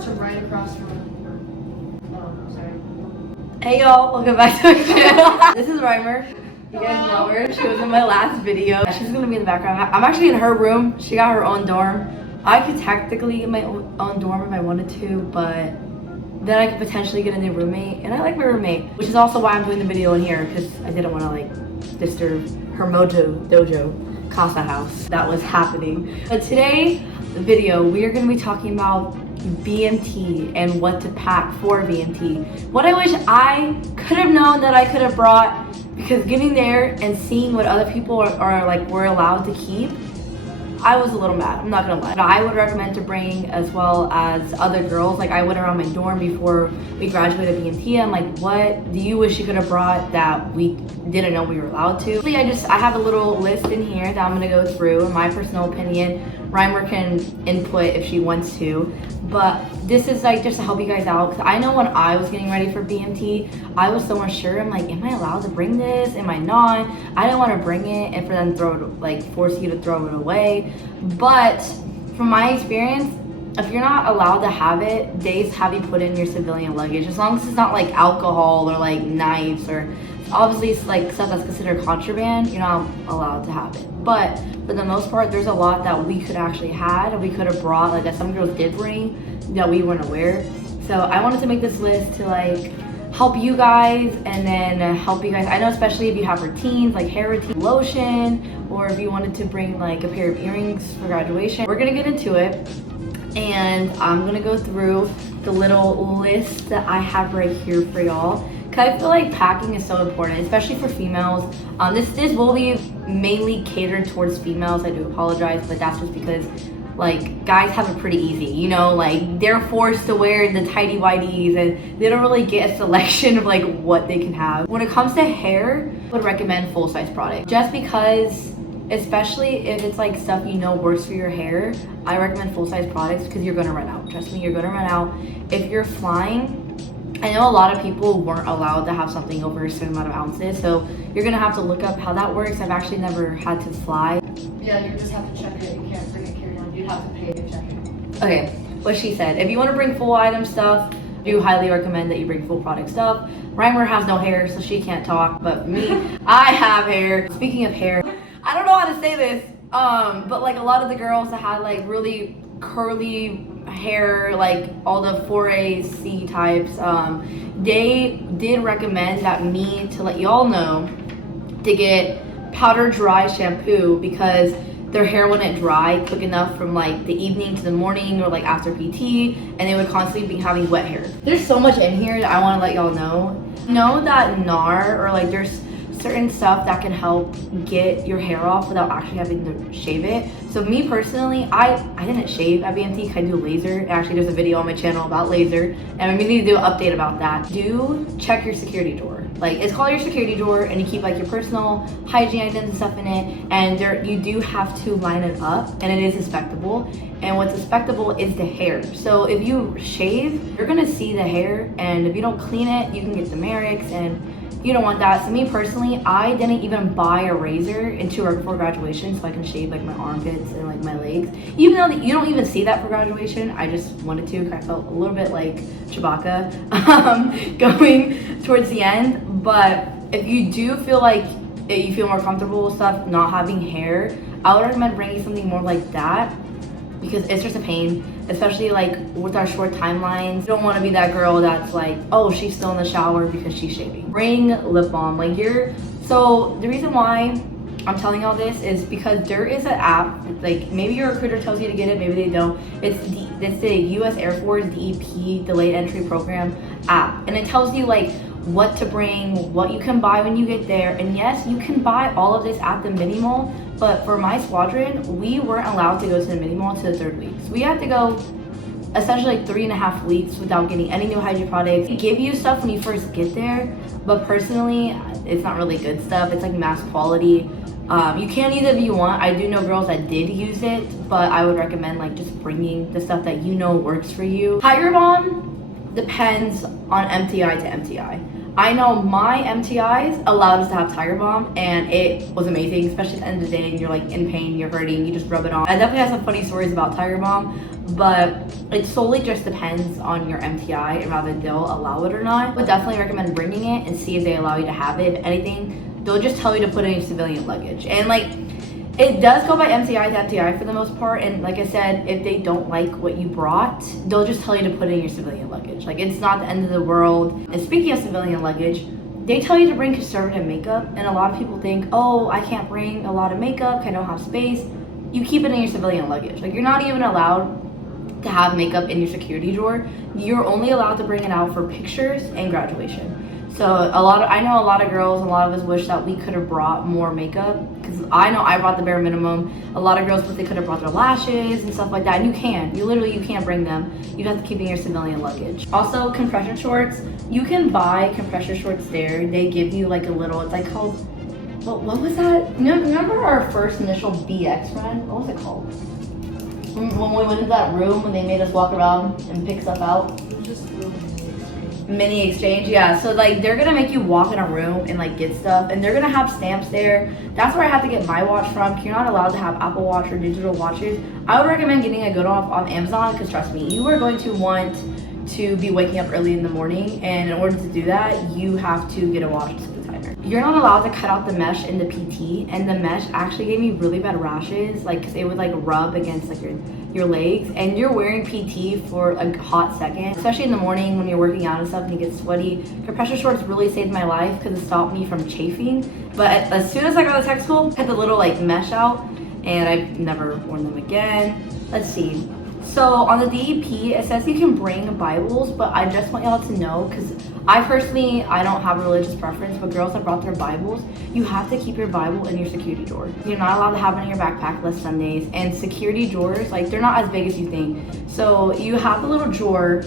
So right across from. Oh, sorry. Hey y'all, welcome back to our channel. This is Reimer. You guys know her. She was in my last video. She's gonna be in the background. I'm actually in her room. She got her own dorm. I could technically get my own dorm if I wanted to, but then I could potentially get a new roommate. And I like my roommate, which is also why I'm doing the video in here, because I didn't want to like disturb her mojo dojo casa house that was happening. But today, the video, we are gonna be talking about BMT and what to pack for BMT. What I wish I could have known that I could have brought, because getting there and seeing what other people are like were allowed to keep, I was a little mad, I'm not gonna lie. But I would recommend to bring, as well as other girls. Like I went around my dorm before we graduated BMT. I'm like, what do you wish you could have brought that we didn't know we were allowed to? I have a little list in here that I'm gonna go through. In my personal opinion, Reimer can input if she wants to, but this is like just to help you guys out, because I know when I was getting ready for BMT, I was so unsure. I'm like, am I allowed to bring this? Am I not? I didn't want to bring it and for them to force you to throw it away. But from my experience, if you're not allowed to have it, they have you put in your civilian luggage, as long as it's not like alcohol or like knives, or obviously it's like stuff that's considered contraband, you're not allowed to have it. But for the most part, there's a lot that we could actually had, we could have brought, like that some girls did bring that we weren't aware. So I wanted to make this list to like help you guys, and then help you guys. I know especially if you have routines, like hair routine, lotion, or if you wanted to bring like a pair of earrings for graduation. We're gonna get into it, and I'm gonna go through the little list that I have right here for y'all, because I feel like packing is so important, especially for females. This will be mainly catered towards females. I do apologize, but that's just because like guys have it pretty easy, you know, like they're forced to wear the tighty whities and they don't really get a selection of like what they can have. When it comes to hair, I would recommend full-size product, just because, especially if it's like stuff you know works for your hair. I recommend full-size products because you're gonna run out. Trust me, you're gonna run out. If you're flying, I know a lot of people weren't allowed to have something over a certain amount of ounces, so you're gonna have to look up how that works. I've actually never had to fly. Yeah, you just have to check it. You can't bring it carry-on. You'd have to pay to check it. Okay, what she said. If you want to bring full item stuff, I do highly recommend that you bring full product stuff. Reimer has no hair, so she can't talk, but me, I have hair. Speaking of hair, I don't know how to say this, but like a lot of the girls that had like really curly hair, like all the 4A-C types, they did recommend that to let y'all know to get powder dry shampoo, because their hair wouldn't dry quick enough from like the evening to the morning or like after PT, and they would constantly be having wet hair. There's so much in here that I want to let y'all know. Know that NAR, or like there's certain stuff that can help get your hair off without actually having to shave it. So me personally, I didn't shave at BMT. I do laser. Actually, there's a video on my channel about laser, and we need to do an update about that. Do check your security drawer. Like, it's called your security drawer, and you keep like your personal hygiene items and stuff in it, and you do have to line it up, and it is inspectable. And what's inspectable is the hair. So if you shave, you're gonna see the hair, and if you don't clean it, you can get demerits, and you don't want that. So me personally, I didn't even buy a razor until right before graduation, so I can shave like my armpits and like my legs. Even though you don't even see that for graduation, I just wanted to, because I felt a little bit like Chewbacca going towards the end. But if you do feel like you feel more comfortable with stuff not having hair, I would recommend bringing something more like that, because it's just a pain, especially like with our short timelines. You don't want to be that girl that's like, oh, she's still in the shower because she's shaving. Bring lip balm. So the reason why I'm telling y'all this is because there is an app, like maybe your recruiter tells you to get it, maybe they don't. It's the US Air Force DEP Delayed Entry Program app, and it tells you like what to bring, what you can buy when you get there. And yes, you can buy all of this at the mini mall, but for my squadron, we weren't allowed to go to the mini mall to the 3rd week. So we had to go essentially like 3.5 weeks without getting any new hygiene products. They give you stuff when you first get there, but personally, it's not really good stuff. It's like mass quality. You can use it if you want. I do know girls that did use it, but I would recommend like just bringing the stuff that you know works for you. Tiger Balm depends on MTI to MTI. I know my MTIs allowed us to have Tiger Balm, and it was amazing, especially at the end of the day and you're like in pain, you're hurting, you just rub it on. I definitely have some funny stories about Tiger Balm, but it solely just depends on your MTI and whether they'll allow it or not. I would definitely recommend bringing it and see if they allow you to have it. If anything, they'll just tell you to put it in your civilian luggage. And like, it does go by MTI to MTI for the most part, and like I said, if they don't like what you brought, they'll just tell you to put it in your civilian luggage. Like, it's not the end of the world. And speaking of civilian luggage, they tell you to bring conservative makeup, and a lot of people think, oh, I can't bring a lot of makeup, I don't have space. You keep it in your civilian luggage. Like, you're not even allowed to have makeup in your security drawer. You're only allowed to bring it out for pictures and graduation. So I know a lot of girls, a lot of us wish that we could have brought more makeup, because I know I brought the bare minimum. A lot of girls wish they could have brought their lashes and stuff like that, and you can. You can't bring them. You have to keep in your civilian luggage. Also, compression shorts. You can buy compression shorts there. They give you like a little, it's like called, what was that? Remember our first initial BX run? What was it called? When we went into that room when they made us walk around and pick stuff out? It was just a little Mini exchange, yeah. So like, they're gonna make you walk in a room and like get stuff, and they're gonna have stamps there. That's where I have to get my watch from. You're not allowed to have Apple Watch or digital watches. I would recommend getting a good one off Amazon, because trust me, you are going to want to be waking up early in the morning, and in order to do that, you have to get a watch to the timer. You're not allowed to cut out the mesh in the PT, and the mesh actually gave me really bad rashes, like, because it would like rub against like your legs, and you're wearing PT for a hot second, especially in the morning when you're working out and stuff and you get sweaty. Compression shorts really saved my life because it stopped me from chafing. But as soon as I got to tech school, I had the little like mesh out, and I've never worn them again. Let's see. So on the DEP, it says you can bring Bibles, but I just want y'all to know, because I don't have a religious preference, but girls that brought their Bibles, you have to keep your Bible in your security drawer. You're not allowed to have it in your backpack unless Sundays, and security drawers, like, they're not as big as you think. So you have the little drawer,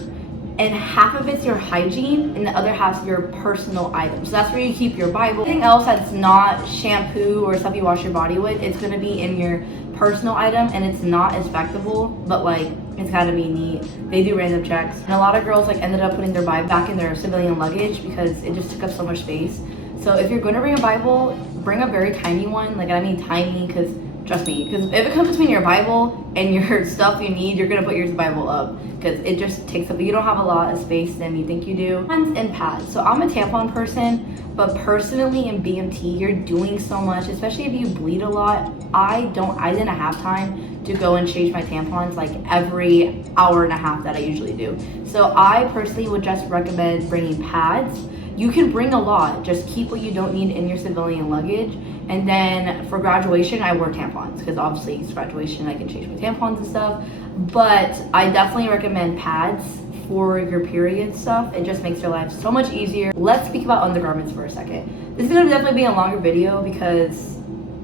and half of it's your hygiene, and the other half's your personal items. So that's where you keep your Bible. Anything else that's not shampoo or stuff you wash your body with, it's gonna be in your personal item, and it's not inspectable, but like, it's gotta be neat. They do random checks, and a lot of girls like ended up putting their Bible back in their civilian luggage because it just took up so much space. So if you're gonna bring a Bible, bring a very tiny one. Like, I mean tiny, because trust me, because if it comes between your Bible and your stuff you need, you're gonna put your Bible up, because it just takes up, you don't have a lot of space than you think you do. And pads. So I'm a tampon person, but personally in BMT, you're doing so much, especially if you bleed a lot. I didn't have time to go and change my tampons like every hour and a half that I usually do. So I personally would just recommend bringing pads. You can bring a lot, just keep what you don't need in your civilian luggage. And then for graduation, I wear tampons, because obviously it's graduation, I can change my tampons and stuff. But I definitely recommend pads for your period stuff. It just makes your life so much easier. Let's speak about undergarments for a second. This is gonna definitely be a longer video because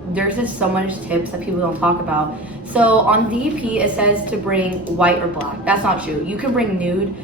there's just so much tips that people don't talk about. So on DEP, it says to bring white or black. That's not true. You can bring nude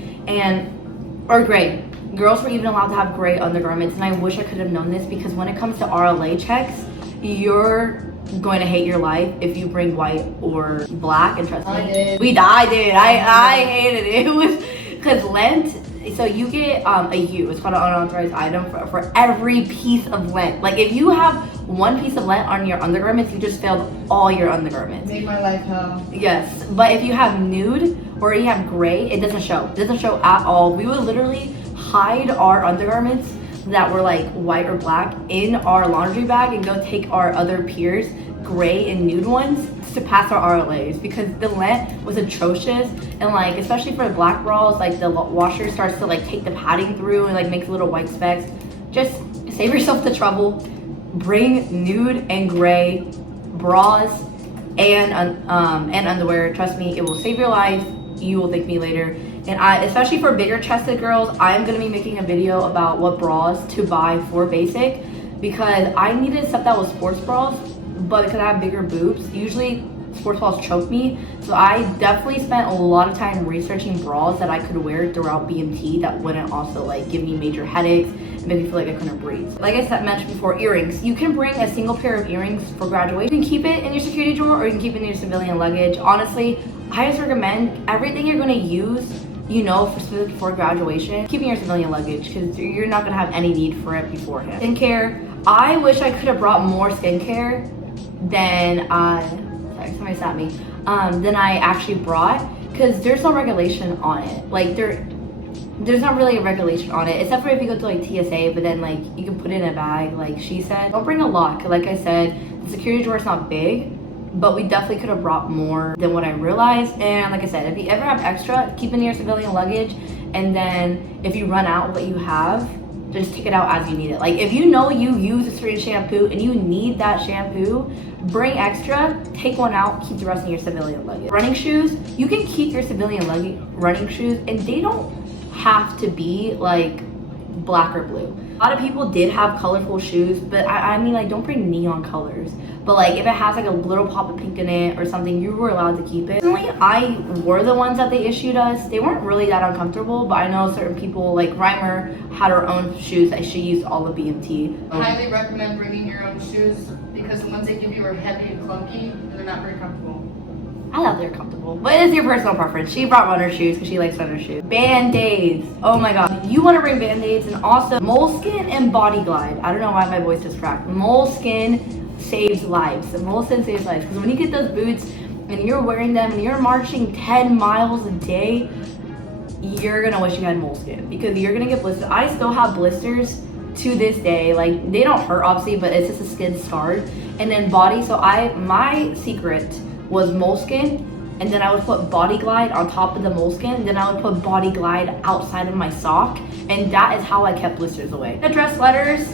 or gray. Girls were even allowed to have gray undergarments, and I wish I could have known this, because when it comes to RLA checks, you're going to hate your life if you bring white or black, and trust me. I did. I hated it. It was because lint. So you get a U. It's called an unauthorized item for every piece of lint. Like, if you have one piece of lint on your undergarments, you just failed all your undergarments. Made my life hell. Yes, but if you have nude or you have gray, it doesn't show. It doesn't show at all. We would literally hide our undergarments that were like white or black in our laundry bag and go take our other peers' gray and nude ones to pass our RLAs, because the lint was atrocious. And like, especially for the black bras, like the washer starts to like take the padding through and like makes little white specks. Just save yourself the trouble. Bring nude and gray bras and underwear. Trust me, it will save your life. You will thank me later. And especially for bigger chested girls, I'm gonna be making a video about what bras to buy for basic, because I needed stuff that was sports bras, but because I have bigger boobs, usually sports bras choke me. So I definitely spent a lot of time researching bras that I could wear throughout BMT that wouldn't also like give me major headaches and make me feel like I couldn't breathe. Like I mentioned before, earrings. You can bring a single pair of earrings for graduation. You can keep it in your security drawer, or you can keep it in your civilian luggage. Honestly, I just recommend everything you're gonna use you know, for specifically for graduation, keeping your civilian luggage because you're not gonna have any need for it beforehand. Skincare, I wish I could have brought more skincare than sorry, somebody slapped me. Than I actually brought, because there's no regulation on it. Like there's not really a regulation on it, except for if you go to like TSA, but then like you can put it in a bag, like she said. Don't bring a lot, cause like I said, the security drawer is not big, but we definitely could have brought more than what I realized. And like I said, if you ever have extra, keep in your civilian luggage, and then if you run out what you have, just take it out as you need it. Like if you know you use a certain shampoo and you need that shampoo, bring extra, take one out, keep the rest in your civilian luggage. Running shoes, you can keep your civilian luggage running shoes, and they don't have to be like black or blue. A lot of people did have colorful shoes, but I mean, like, don't bring neon colors. But like if it has like a little pop of pink in it or something, you were allowed to keep it. Personally, I wore the ones that they issued us. They weren't really that uncomfortable, but I know certain people, like Reimer had her own shoes that she used all the BMT. Highly recommend bringing your own shoes because the ones they give you are heavy and clunky and they're not very comfortable. I thought they were comfortable, but it's your personal preference. She brought runner shoes because she likes runner shoes. Band-aids. Oh my god. You want to bring band-aids, and also Moleskin and Body Glide. I don't know why my voice just cracked. Moleskin saves lives. Moleskin saves lives, because when you get those boots and you're wearing them and you're marching 10 miles a day, you're gonna wish you had Moleskin because you're gonna get blisters. I still have blisters to this day. Like, they don't hurt obviously, but it's just a skin scar. And then body, so my secret was Moleskin, and then I would put Body Glide on top of the Moleskin, and then I would put Body Glide outside of my sock, and that is how I kept blisters away. Address letters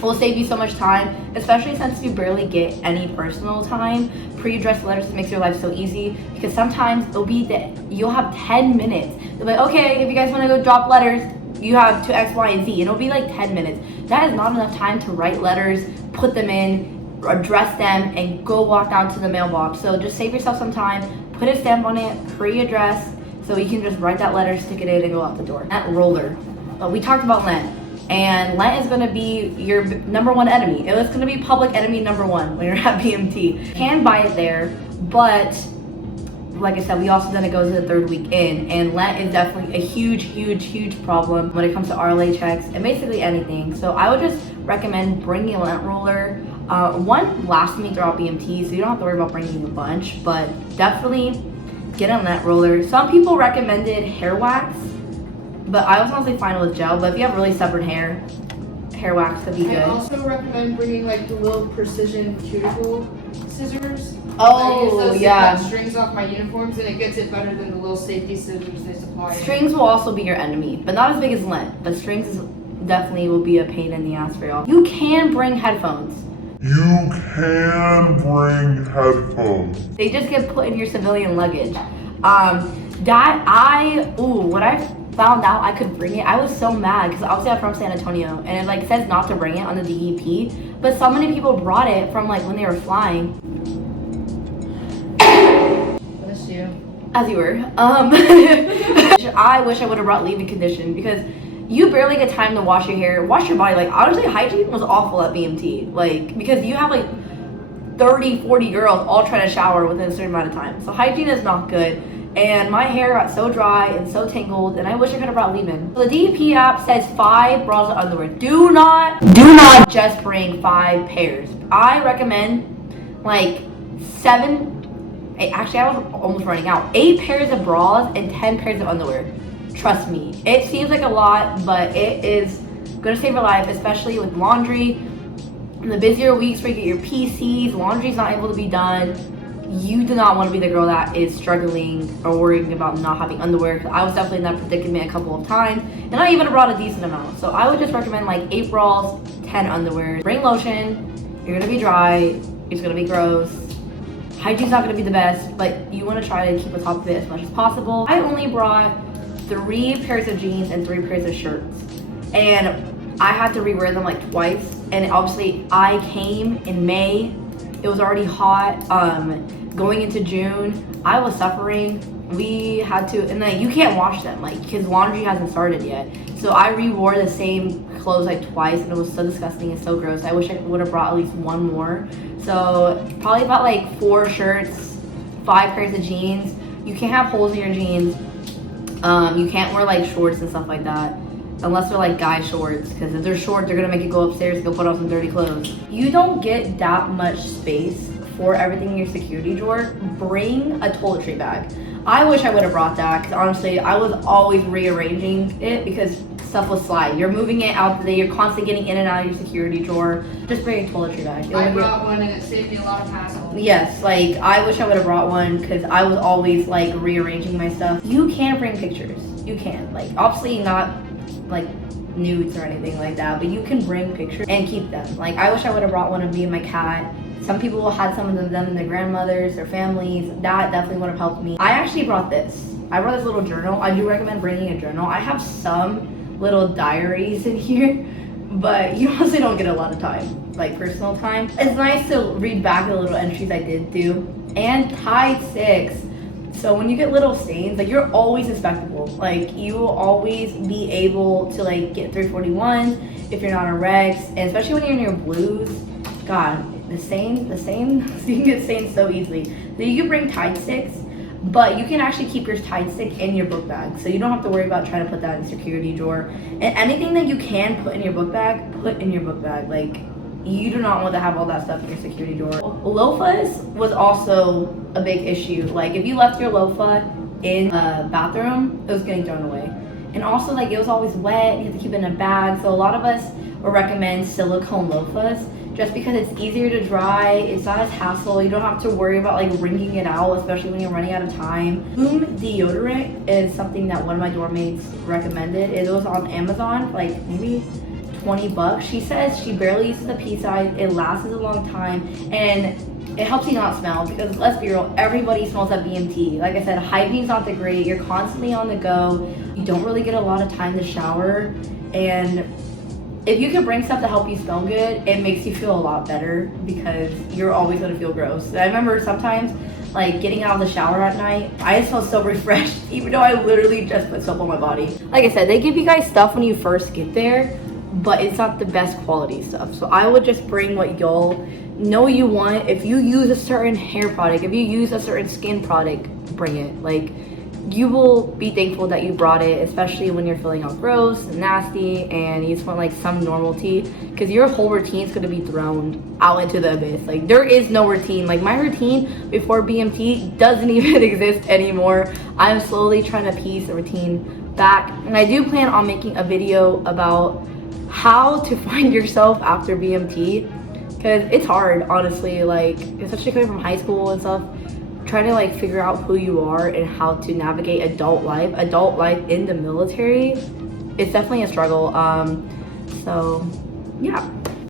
will save you so much time, especially since you barely get any personal time. Pre-addressed letters makes your life so easy, because sometimes it'll be that you'll have 10 minutes. They'll be like, okay, if you guys want to go drop letters, you have to X, Y, and Z, and it'll be like 10 minutes. That is not enough time to write letters, put them in, address them, and go walk down to the mailbox. So just save yourself some time, put a stamp on it, pre-address, so you can just write that letter, stick it in, and go out the door. That roller. But we talked about Lent, and Lent is gonna be your number one enemy. It's gonna be public enemy number one when you're at BMT. You can buy it there, but like I said, we also then it goes to the third week in, and Lent is definitely a huge problem when it comes to RLA checks and basically anything. So I would just recommend bringing a Lent roller. One lasts me throughout BMT, so you don't have to worry about bringing a bunch, but definitely get a Lent roller. Some people recommended hair wax, but I was honestly fine with gel. But if you have really stubborn hair wax could be good. I also recommend bringing like the little precision cuticle scissors. Oh, I use those yeah. to cut strings off my uniforms, and it gets it better than the little safety scissors they supply. Strings will also be your enemy, but not as big as Lent. But strings is definitely will be a pain in the ass for y'all. You can bring headphones. You can bring headphones. They just get put in your civilian luggage. When I found out I could bring it, I was so mad because obviously I'm from San Antonio and it like says not to bring it on the DEP, but so many people brought it from like when they were flying. Bless you. As you were. I wish I would have brought leave-in condition because you barely get time to wash your hair, wash your body. Like, honestly, hygiene was awful at BMT. Like, because you have like 30, 40 girls all trying to shower within a certain amount of time. So hygiene is not good. And my hair got so dry and so tangled, and I wish I could have brought leave-in. So the DEP app says 5 bras and underwear. Do not just bring 5 pairs. I recommend like 7, actually I was almost running out. 8 pairs of bras and 10 pairs of underwear. Trust me, it seems like a lot, but it is gonna save your life, especially with laundry. In the busier weeks where you get your PCs, laundry's not able to be done. You do not want to be the girl that is struggling or worrying about not having underwear. I was definitely in that predicament a couple of times, and I even brought a decent amount. So I would just recommend like 8 bras, 10 underwear. Bring lotion. You're gonna be dry. It's gonna be gross. Hygiene's not gonna be the best, but you want to try to keep on top of it as much as possible. I only brought 3 pairs of jeans and 3 pairs of shirts, and I had to rewear them like twice. And obviously I came in May, it was already hot. Going into June, I was suffering. We had to, and then you can't wash them, like, because laundry hasn't started yet. So I re-wore the same clothes like twice, and it was so disgusting and so gross. I wish I would have brought at least 1 more. So probably about like 4 shirts, 5 pairs of jeans. You can't have holes in your jeans. You can't wear like shorts and stuff like that. Unless they're like guy shorts, because if they're short, they're gonna make you go upstairs and go put on some dirty clothes. You don't get that much space for everything in your security drawer. Bring a toiletry bag. I wish I would have brought that, because honestly, I was always rearranging it because stuff will slide. You're moving it out today, you're constantly getting in and out of your security drawer. Just bring a toiletry bag. I brought one and it saved me a lot of hassle. Yes, like I wish I would have brought one because I was always like rearranging my stuff. You can bring pictures. You can. Like obviously not like nudes or anything like that, but you can bring pictures and keep them. Like I wish I would have brought one of me and my cat. Some people had some of them, their grandmothers, their families. That definitely would have helped me. I actually brought this. I brought this little journal. I do recommend bringing a journal. I have some little diaries in here, but you honestly don't get a lot of time, like personal time. It's nice to read back the little entries I did do. And Tide 6. So when you get little stains, like you're always inspectable. Like you will always be able to like get 341s if you're not on regs, and especially when you're in your blues. God, the stain, you can get stained so easily. So you can bring Tide sticks, but you can actually keep your Tide stick in your book bag. So you don't have to worry about trying to put that in the security drawer. And anything that you can put in your book bag, put in your book bag. Like you do not want to have all that stuff in your security drawer. Loafahs was also a big issue. Like if you left your loafa in a bathroom, it was getting thrown away. And also like it was always wet, you have to keep it in a bag. So a lot of us would recommend silicone loafahs just because it's easier to dry, it's not as hassle, you don't have to worry about like wringing it out, especially when you're running out of time. Boom deodorant is something that one of my dorm mates recommended. It was on Amazon, like maybe 20 bucks. She says she barely uses the pea size, it lasts a long time, and it helps you not smell because let's be real, everybody smells at BMT. Like I said, hygiene's not that great, you're constantly on the go, you don't really get a lot of time to shower, and if you can bring stuff to help you smell good, it makes you feel a lot better because you're always gonna feel gross. I remember sometimes like getting out of the shower at night, I just felt so refreshed even though I literally just put soap on my body. Like I said, they give you guys stuff when you first get there, but it's not the best quality stuff. So I would just bring what y'all know you want. If you use a certain hair product, if you use a certain skin product, bring it. Like you will be thankful that you brought it, especially when you're feeling all gross and nasty and you just want like some normalcy, because your whole routine is going to be thrown out into the abyss. Like there is no routine. Like my routine before BMT doesn't even exist anymore. I'm slowly trying to piece the routine back, and I do plan on making a video about how to find yourself after BMT, because it's hard, honestly, like especially coming from high school and stuff, trying to like figure out who you are and how to navigate adult life in the military. It's definitely a struggle. So yeah.